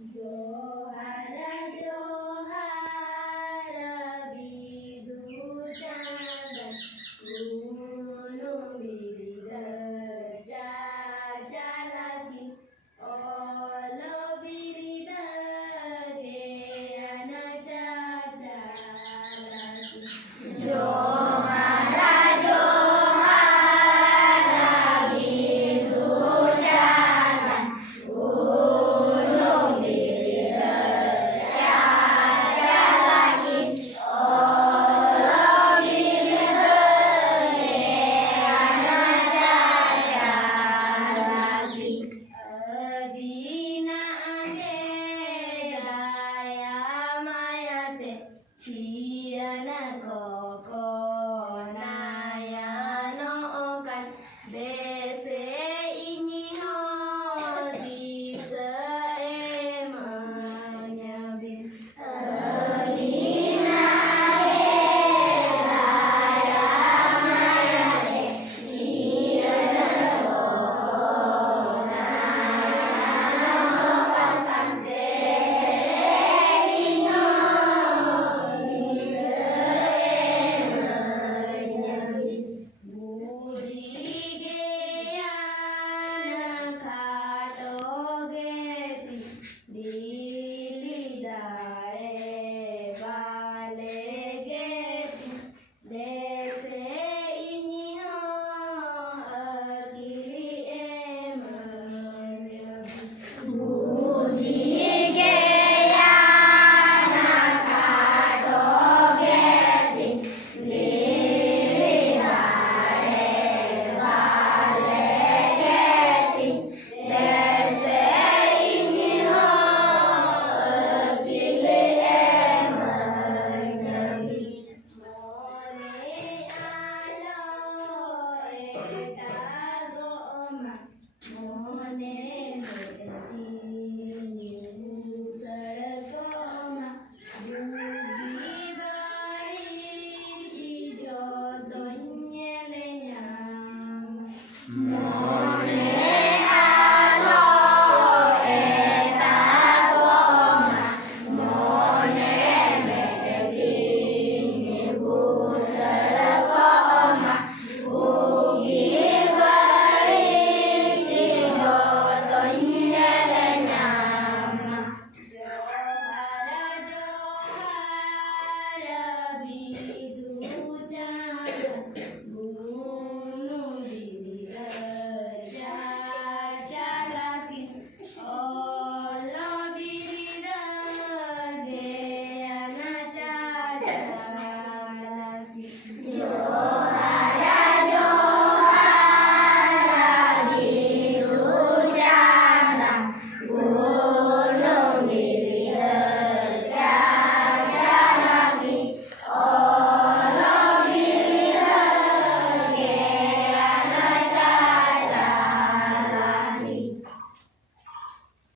Johara Johara bidu jangan gunung biriga lagi olo biriga geana lagi Johara Johara bidu jangan gunung biriga lagi olo biriga geana lagi Adina age daya mayate ciana koko nayano kan dese ini ho dise emanya bin Adina age daya mayate ciana koko nayano kan dese ini ho dise emanya bin Budi geana kadogeti dilidare balegeti dese ini ho akili emanya Budi geana kadogeti dilidare balegeti dese ini ho akili emanya mone alo eta goma mone meti